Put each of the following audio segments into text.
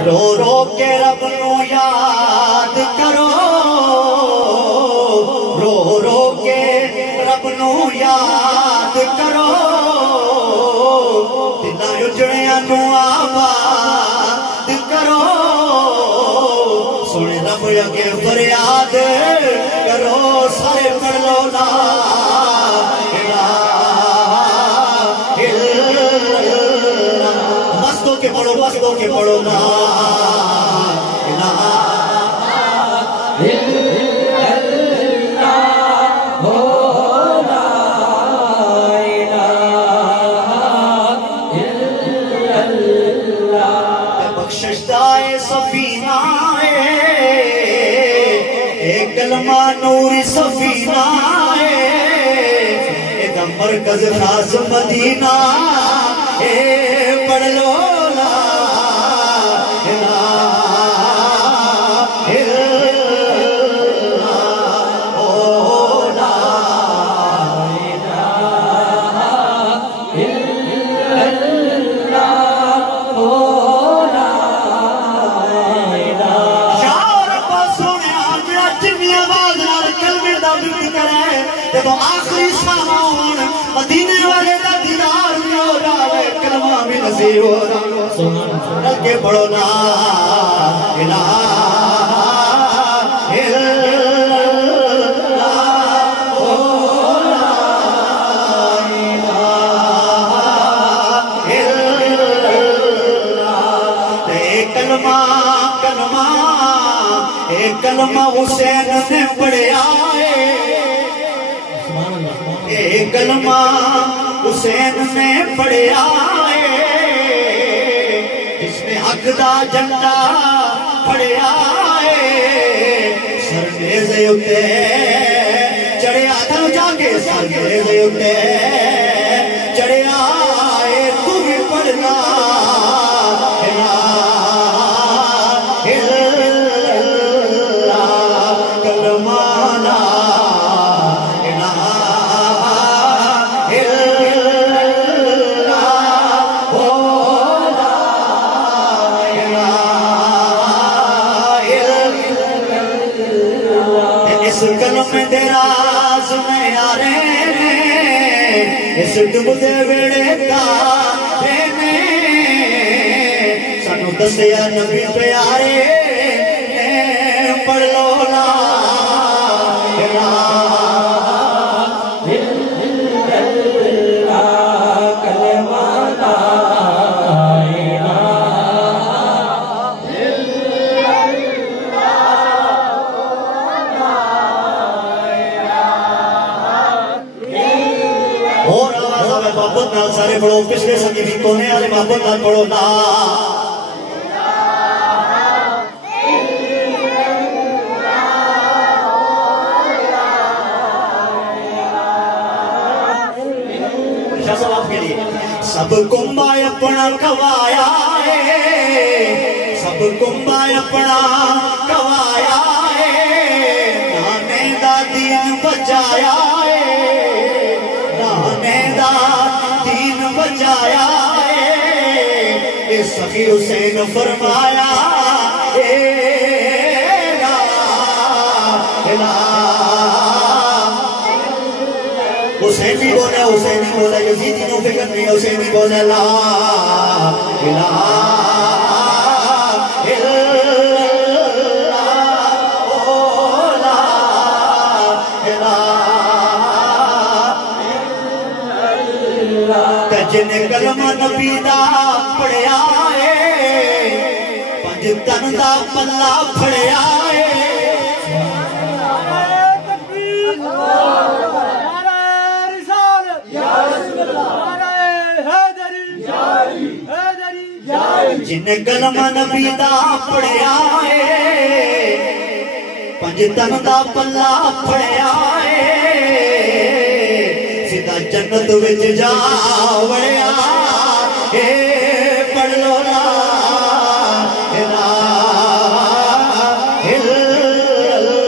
رو رو کے رب نو یاد کرو رو رو کے رب نو یاد کرو دلہ اجڑیاں نو آباد کرو سونے رب اگے فریاد کرو سارے پڑھ لو لا الہ الا اللہ بستوں کے پڑھو لا الہ کلمہ نور سفینہ ایدہ مرکز خاص مدینہ پڑھ لو لا الہ الا اللہ لا الہ الا اللہ لا الہ جب آخری سامان مدینے والے دا دیدار بھی ہو جاوے کلمہ بھی نصیب ہو جاوے رل کے پڑھو لا الہ الا اللہ لا الہ الا اللہ ایک کلمہ حسین نے پڑھیا ایک کلمہ حسین نے پڑھیا جس نے حق دا جھنڈا پڑھیا سر نیزے اتے چڑھیا تھا جا کے سر نیزے اتے چڑھیا تو بھی پڑھنا الہ الا اللہ کلمہ لا کلمے دے راز میں آرے اس ڈبدے ویڑے تارے نے سانو دسیا نبی پیارے پڑھ لو لا الہ الا اللہ کلمہ لا محبت نال سارے پڑھو پچھلے سنگی بھی کونے والے محبت نال پڑھو لا شاہ صاحب آپ کے لیے سب کنبہ اپنا کوایا سب کنبہ اپنا کوایا نانے دا دین بچایا نانے دا دین بچایا سخی حسین فرمایا لا الہ حسین بھی بولا حسین بھی بولا یزیدی نو فکر نہیں حسین بھی بولا لا الہ الا اللہ لا الہ جن کلمہ نبی دا پڑھیا پنج تن دا پلہ پھڑیا جن کلمہ نبی دا پڑھیا پنج تن دا پلہ پھڑیا سیدھا جنت وچ جا وڑیا پڑھ لو لا الہ الا اللہ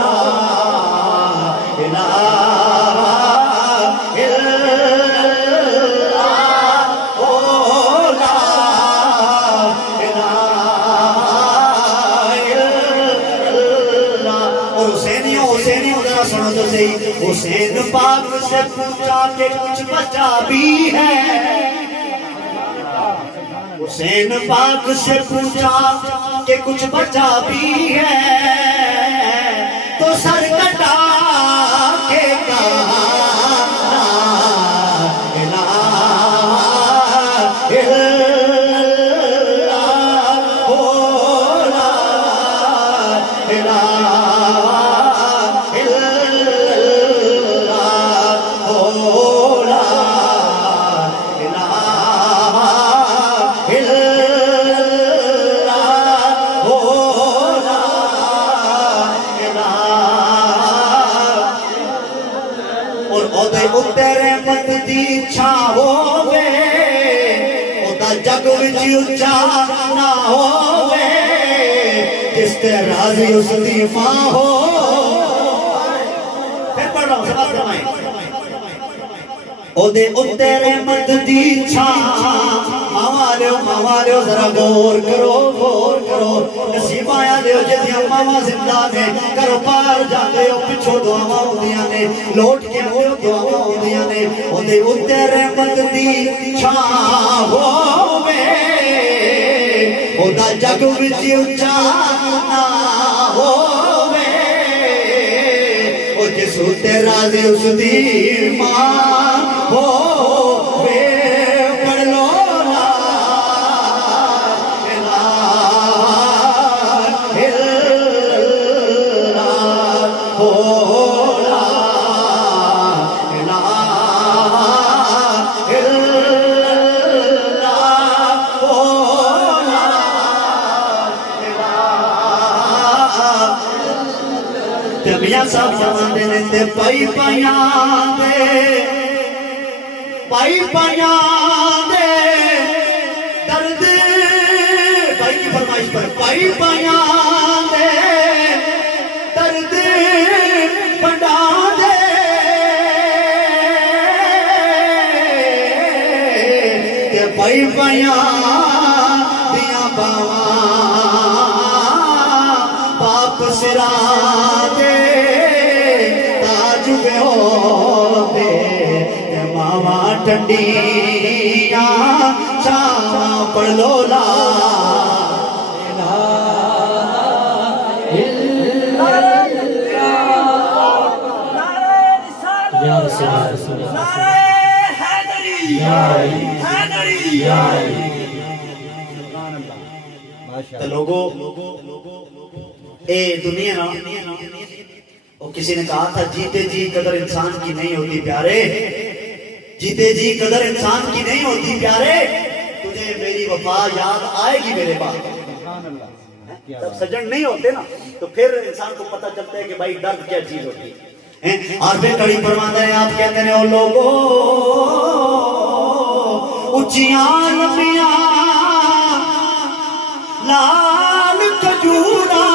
لا الہ الا اللہ لا سے حسین پاک سے پوچھا کہ کچھ بچا بھی ہے حسین پاک سے پوچھا کہ کچھ بچا بھی ہے تو سر کٹا کے کہا لا الہ الا اللہ لا الہ الا اللہ لا الہ الا تیرے مت دی چھا ہووے اودا جگ وچ اچا نہ ہووے جس تے راضی اس دی ماں ہو پھر پڑھ رہا ہوں سبات کرمائیں اودے تیرے مت دی چھا ماوالیو ذرا غور کرو نصیب آیا دیو جدیاں ماما زندہ نے کرو پار جاتے ہو پچھو دعاواں ہوندیاں نے لوٹ کے آؤ دعاواں ہوندیاں نے اودے رحمت دی چھاں ہووے اودا جگ وچ اچا نہ ہووے او جس تے راضی اس دی ماں ہووے پڑھ لو میاں صاحب جوان دینے تے پائی پایاں دے درد بھائی کی فرمائش پر پائی پایاں دے درد پڑا دے تے پائی پایاں دیاں باواں پاپ سرا ٹنڈیاں چاواں پڑھ لو لا الہ الا اللہ یا رسول اللہ حیدری تو لوگوں اے دنیا وہ کسی نے کہا تھا جیتے جی قدر انسان کی نہیں ہوتی پیارے جیتے جی قدر انسان کی نہیں ہوتی پیارے تجھے میری وفا یاد آئے گی میرے بعد جب سجن نہیں ہوتے نا تو پھر انسان کو پتہ چلتا ہے کہ بھائی درد کیا چیز ہوتی ہے اور پھر کڑی فرماتا ہے آپ کہتے ہیں او لوگوں اچیاں لمبیاں لال کھجوراں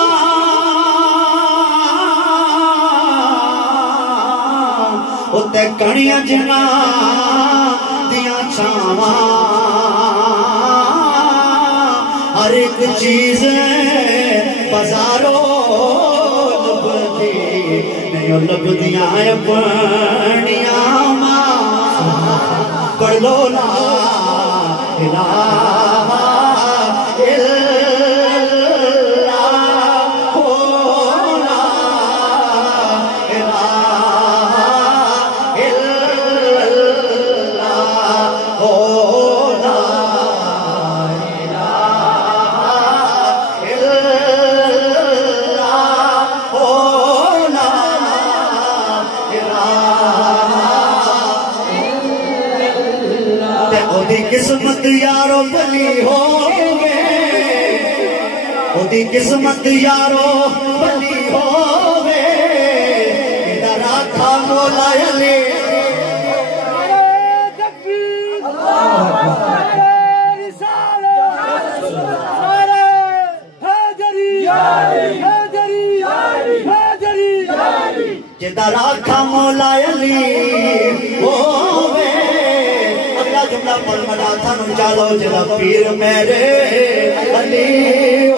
تے کڑیاں جنا دیاں چھاواں ہر ایک چیز بازاروں لبدی نہیں لبدیاں اپنیاں ماں پڑھ لو لا الہ الا قسمت یارو بلی ہووے اودی قسمت یارو بلی ہووے ادھر آکھا مولا علی جدھر آکھا مولا علی ہووے جملہ پڑھ مڈا تھا نو چالو جدا پیر میرے علی